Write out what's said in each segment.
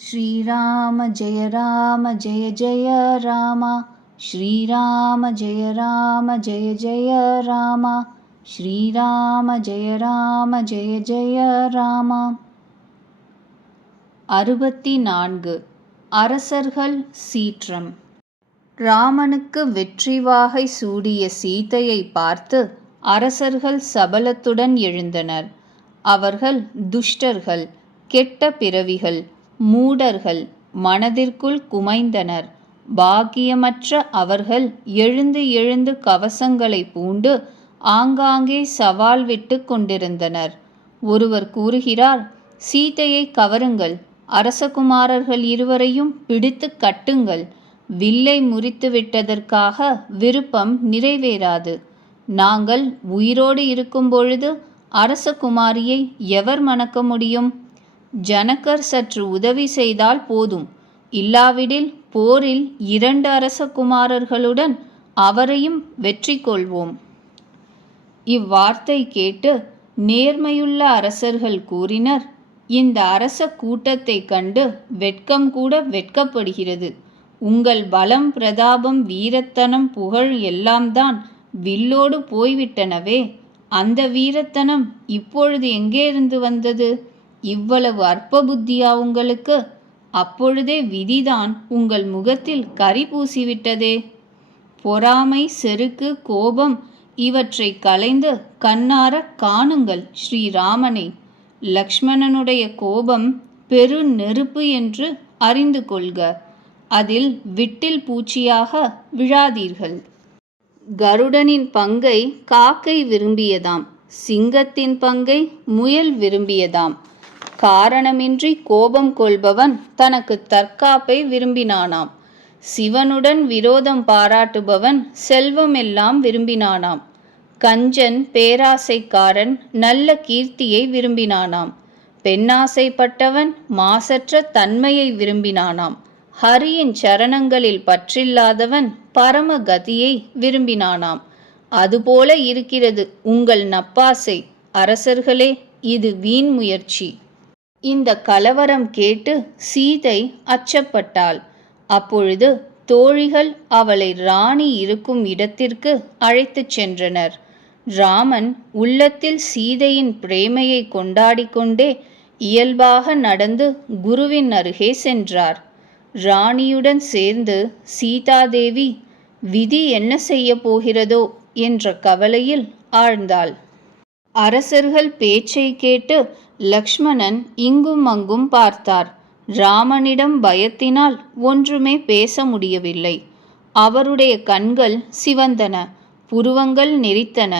श्रीराम जय राम जय जय राम श्रीराम जय राम जय जय राम श्रीराम जय राम जय जय राम அறுபத்தி நான்கு அரசர்கள் சீற்றம் ராமனுக்கு வெற்றி வாகை சூடிய சீதையை பார்த்து அரசர்கள் சபலத்துடன் எழுந்தனர் அவர்கள் துஷ்டர்கள் கெட்ட பிறவிகள் மூடர்கள் மனதிற்குள் குமைந்தனர். பாக்கியமற்ற அவர்கள் எழுந்து எழுந்து கவசங்களை பூண்டு ஆங்காங்கே சவால் விட்டு கொண்டிருந்தனர். ஒருவர் கூறுகிறார் சீதையை கவருங்கள். அரசகுமாரர்கள் இருவரையும் பிடித்து கட்டுங்கள். வில்லை முறித்து விட்டதற்காக விருப்பம் நிறைவேறாது. நாங்கள் உயிரோடு இருக்கும் பொழுது அரசகுமாரியை எவர் மணக்க முடியும்? ஜனகர் சற்று உதவி செய்தால் போதும். இல்லாவிடில் போரில் இரண்டு அரசகுமாரர்களுடன் அவரையும் வெற்றி கொள்வோம். இவ்வார்த்தை கேட்டு நேர்மையுள்ள அரசர்கள் கூறினர் இந்த அரச கூட்டத்தை கண்டு வெட்கம் கூட வெட்கப்படுகிறது. உங்கள் பலம் பிரதாபம் வீரத்தனம் புகழ் எல்லாம் தான் வில்லோடு போய்விட்டனவே. அந்த வீரத்தனம் இப்பொழுது எங்கே இருந்து வந்தது? இவ்வளவு அற்ப புத்தியா உங்களுக்கு? அப்பொழுதே விதிதான் உங்கள் முகத்தில் கரி பூசிவிட்டதே. பொறாமை செருக்கு கோபம் இவற்றை கலைந்து கண்ணார காணுங்கள் ஸ்ரீராமனை. லக்ஷ்மணனுடைய கோபம் பெரு நெருப்பு என்று அறிந்து கொள்க. அதில் விட்டில் பூச்சியாக விழாதீர்கள். கருடனின் பங்கை காக்கை விரும்பியதாம். சிங்கத்தின் பங்கை முயல் விரும்பியதாம். காரணமின்றி கோபம் கொள்பவன் தனக்கு தற்காப்பை விரும்பினானாம். சிவனுடன் விரோதம் பாராட்டுபவன் செல்வமெல்லாம் விரும்பினானாம். கஞ்சன் பேராசைக்காரன் நல்ல கீர்த்தியை விரும்பினானாம். பெண்ணாசைப்பட்டவன் மாசற்ற தன்மையை விரும்பினானாம். ஹரியின் சரணங்களில் பற்றில்லாதவன் பரம கதியை விரும்பினானாம். அதுபோல இருக்கிறது உங்கள் நப்பாசை. அரசர்களே இது வீண் முயற்சி. இந்த கலவரம் கேட்டு சீதை அச்சப்பட்டாள். அப்பொழுது தோழிகள் அவளை ராணி இருக்கும் இடத்திற்கு அழைத்துச் சென்றனர். ராமன் உள்ளத்தில் சீதையின் பிரேமையை கொண்டாடிக்கொண்டே இயல்பாக நடந்து குருவின் அருகே சென்றார். ராணியுடன் சேர்ந்து சீதாதேவி விதி என்ன செய்ய போகிறதோ? என்ற கவலையில் ஆழ்ந்தாள். அரசர்கள் பேச்சை கேட்டு லக்ஷ்மணன் இங்கும் அங்கும் பார்த்தார். ராமனிடம் பயத்தினால் ஒன்றுமே பேச முடியவில்லை. அவருடைய கண்கள் சிவந்தன புருவங்கள் நெறித்தன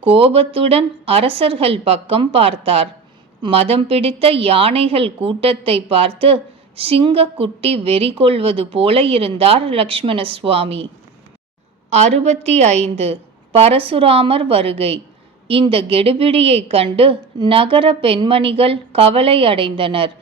கோபத்துடன் அரசர்கள் பக்கம் பார்த்தார். மதம் பிடித்த யானைகள் கூட்டத்தை பார்த்து சிங்கக்குட்டி வெறி கொள்வது போல இருந்தார் லக்ஷ்மண சுவாமி. அறுபத்தி ஐந்து. பரசுராமர் வருகை. இந்த கெடுபிடியைக் கண்டு நகர பெண்மணிகள் கவலை அடைந்தனர்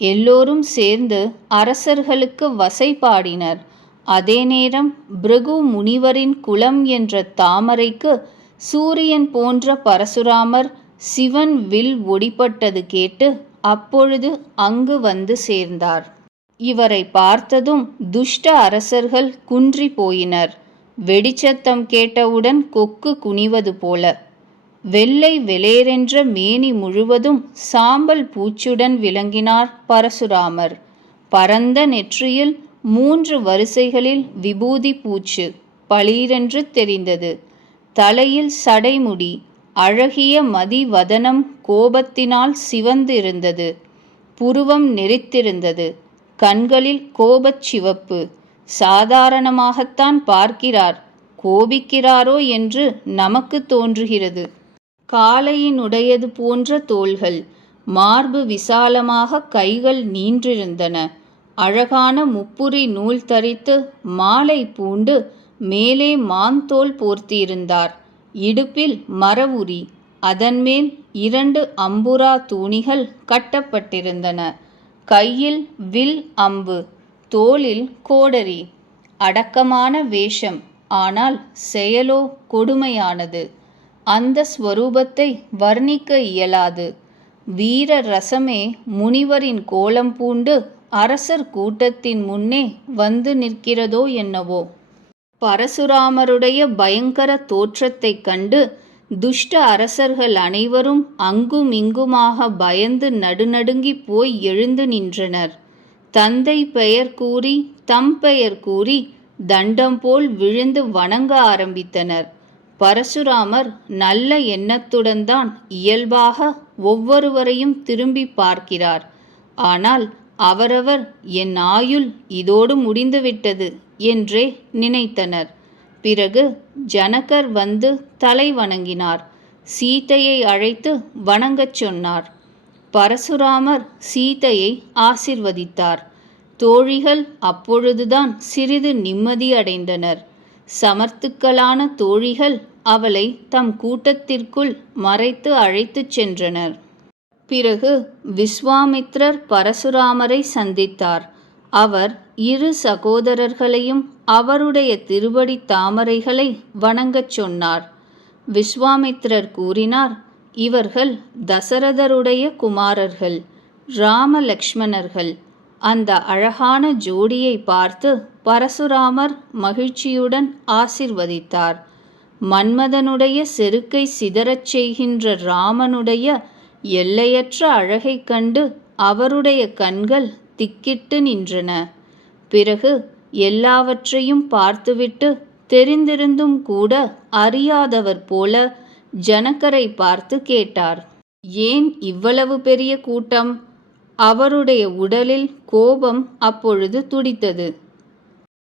எல்லோரும் சேர்ந்து அரசர்களுக்கு வசை பாடினர் அதே நேரம் பிருகு முனிவரின் குலம் என்ற தாமரைக்கு சூரியன் போன்ற பரசுராமர் சிவன் வில் ஒடிப்பட்டது கேட்டு அப்பொழுது அங்கு வந்து சேர்ந்தார். இவரை பார்த்ததும் துஷ்ட அரசர்கள் குன்றி போயினர். வெடிச்சத்தம் கேட்டவுடன் கொக்கு குனிவது போல. வெள்ளை வெளேரென்ற மேனி முழுவதும் சாம்பல் பூச்சுடன் விளங்கினார் பரசுராமர். பரந்த நெற்றியில் மூன்று வரிசைகளில் விபூதி பூச்சு பளீரென்று தெரிந்தது. தலையில் சடைமுடி அழகிய மதிவதனம் கோபத்தினால் சிவந்திருந்தது. புருவம் நெறித்திருந்தது கண்களில் கோபச் சிவப்பு. சாதாரணமாகத்தான் பார்க்கிறார். கோபிக்கிறாரோ என்று நமக்கு தோன்றுகிறது. காளையினுடையது போன்ற தோள்கள் மார்பு விசாலமாக கைகள் நீன்றிருந்தன அழகான முப்புரி நூல் தரித்து மாலை பூண்டு மேலே மாந்தோல் போர்த்தியிருந்தார். இடுப்பில் மரவுரி அதன்மேல் இரண்டு அம்புரா தூணிகள் கட்டப்பட்டிருந்தன. கையில் வில் அம்பு தோளில் கோடரி. அடக்கமான வேஷம் ஆனால் செயலோ கொடுமையானது. அந்த ஸ்வரூபத்தை வர்ணிக்க இயலாது. வீர ரசமே முனிவரின் கோலம் பூண்டு அரசர் கூட்டத்தின் முன்னே வந்து நிற்கிறதோ என்னவோ. பரசுராமருடைய பயங்கர தோற்றத்தைக் கண்டு துஷ்ட அரசர்கள் அனைவரும் அங்கும் இங்குமாக பயந்து நடுநடுங்கி போய் எழுந்து நின்றனர். தந்தை பெயர் கூறி தம் பெயர் கூறி தண்டம் போல் விழுந்து வணங்க ஆரம்பித்தனர். பரசுராமர் நல்ல எண்ணத்துடன் தான் இயல்பாக ஒவ்வொருவரையும் திரும்பி பார்க்கிறார். ஆனால் அவரவர் என் ஆயுள் இதோடு முடிந்துவிட்டது என்றே நினைத்தனர். பிறகு ஜனகர் வந்து தலை வணங்கினார். சீதையை அழைத்து வணங்கச் சொன்னார். பரசுராமர் சீதையை ஆசிர்வதித்தார். தோழிகள் அப்பொழுதுதான் சிறிது நிம்மதியடைந்தனர். சமர்த்துக்களான தோழிகள் அவளை தம் கூட்டத்திற்குள் மறைத்து அழைத்துச் சென்றனர். பிறகு விஸ்வாமித்ரர் பரசுராமரை சந்தித்தார். அவர் இரு சகோதரர்களையும் அவருடைய திருவடி தாமரைகளை வணங்கச் சொன்னார். விஸ்வாமித்ரர் கூறினார் இவர்கள் தசரதருடைய குமாரர்கள் ராமலக்ஷ்மணர்கள். அந்த அழகான ஜோடியை பார்த்து பரசுராமர் மகிழ்ச்சியுடன் ஆசிர்வதித்தார். மன்மதனுடைய செருக்கை சிதறச் செய்கின்ற ராமனுடைய எல்லையற்ற அழகைக் கண்டு அவருடைய கண்கள் திக்கிட்டு நின்றன. பிறகு எல்லாவற்றையும் பார்த்துவிட்டு தெரிந்திருந்தும் கூட அறியாதவர் போல ஜனக்கரை பார்த்து கேட்டார் ஏன் இவ்வளவு பெரிய கூட்டம்? அவருடைய உடலில் கோபம் அப்பொழுது துடித்தது.